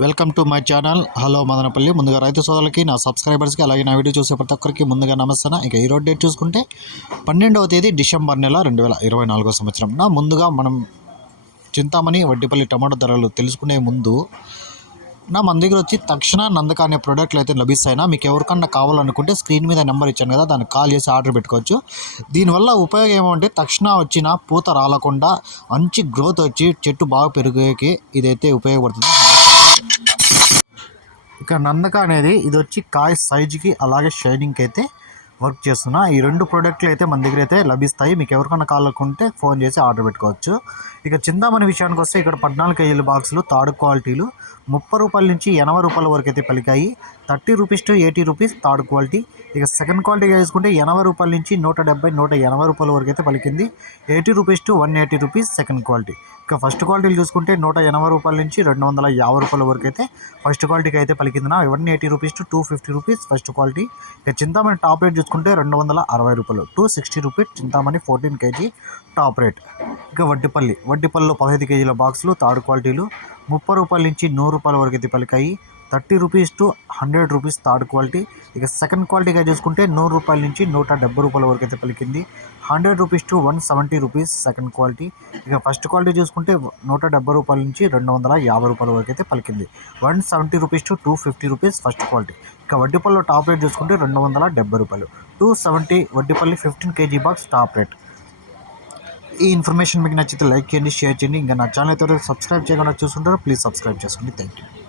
Welcome to my channel. Hello Madanapalle. ముందుగా రైతు సోదరులకి నా సబ్స్క్రైబర్స్కి అలాగే నా వీడియో చూసే ప్రతి ఒక్కరికి ముందుగా నమస్తే ఇక ఈ రోడ్ డేట్ చూసుకుంటే పన్నెండవ తేదీ డిసెంబర్ నెల రెండు వేల ఇరవై నాలుగో సంవత్సరం. నా ముందుగా మనం చింతామణి వడ్డిపల్లి టమాటో ధరలు తెలుసుకునే ముందు నా మన దగ్గర వచ్చి తక్షణ నందక అనే ప్రోడక్ట్లు అయితే లభిస్తాయినా మీకు ఎవరికన్నా కావాలనుకుంటే స్క్రీన్ మీద నెంబర్ ఇచ్చాను కదా దాన్ని కాల్ చేసి ఆర్డర్ పెట్టుకోవచ్చు. దీనివల్ల ఉపయోగం ఏమంటే తక్షణ వచ్చిన పూత రాలకుండా మంచి గ్రోత్ వచ్చి చెట్టు బాగా పెరిగేకి ఇదైతే ఉపయోగపడుతుంది. ఇక నందక అనేది ఇది వచ్చి కాయ సైజుకి అలాగే షైనింగ్కి అయితే వర్క్ చేస్తున్నా. ఈ రెండు ప్రోడక్ట్లు అయితే మన దగ్గర అయితే లభిస్తాయి. మీకు ఎవరికైనా కావాలనుకుంటే ఫోన్ చేసి ఆర్డర్ పెట్టుకోవచ్చు. ఇక చింతామణి విషయానికి వస్తే ఇక్కడ పద్నాలుగు కేజీల బాక్సులు థర్డ్ క్వాలిటీలు ముప్పై రూపాయల నుంచి ఎనభై రూపాయల వరకు అయితే పలికాయి. Thirty rupees to eighty rupees third quality ఇక సెకండ్ క్వాలిటీగా చూసుకుంటే ఎనభై రూపాయల నుంచి నూట డెబ్బై నూట ఎనభై రూపాయల వరకు అయితే పలికింది. Eighty rupees to one eighty rupees second quality ఇక ఫస్ట్ క్వాలిటీలు చూసుకుంటే నూట ఎనభై రూపాయల నుంచి రెండు వందల యాభై రూపాయల వరకు అయితే ఫస్ట్ క్వాలిటీకి అయితే పలికింది. నా one eighty rupees to two fifty rupees first quality ఇక చింతామణి టాప్ రేట్ చూసుకుంటే రెండు వందల అరవై రూపాయలు. Two sixty rupees Chintamani fourteen KG top rate. ఇక వడ్డిపల్లి. వడ్డిపల్లిలో పదహైదు కేజీల బాక్సులు థర్డ్ క్వాలిటీలు. ముప్పై రూపాయల నుంచి నూరు రూపాయల వరకు అయితే పలికాయి. Thirty rupees to hundred rupees third quality. ఇక సెకండ్ క్వాలిటీగా చూసుకుంటే నూరు రూపాయల నుంచి నూట డెబ్బై రూపాయల వరకు అయితే పలికింది. Hundred rupees to one seventy rupees second quality. ఇక ఫస్ట్ క్వాలిటీ చూసుకుంటే నూట డెబ్బై రూపాయల నుంచి రెండు వందల యాభై రూపాయల వరకు అయితే పలికింది. One seventy rupees to two fifty rupees first quality. ఇక వడ్డీపల్లిలో టాప్ రేట్ చూసుకుంటే రెండు వందల డెబ్బై రూపాయలు. Two seventy Vaddipalli fifteen KG box top rate. ఈ ఇన్ఫర్మేషన్ మీకు నచ్చితే లైక్ చేయండి షేర్ చేయండి. ఇంకా నా ఛానల్ అయితే సబ్స్క్రైబ్ చేయకుండా చూస్తుంటారో ప్లీజ్ సబ్స్క్రైబ్ చేసుకోండి. Thank you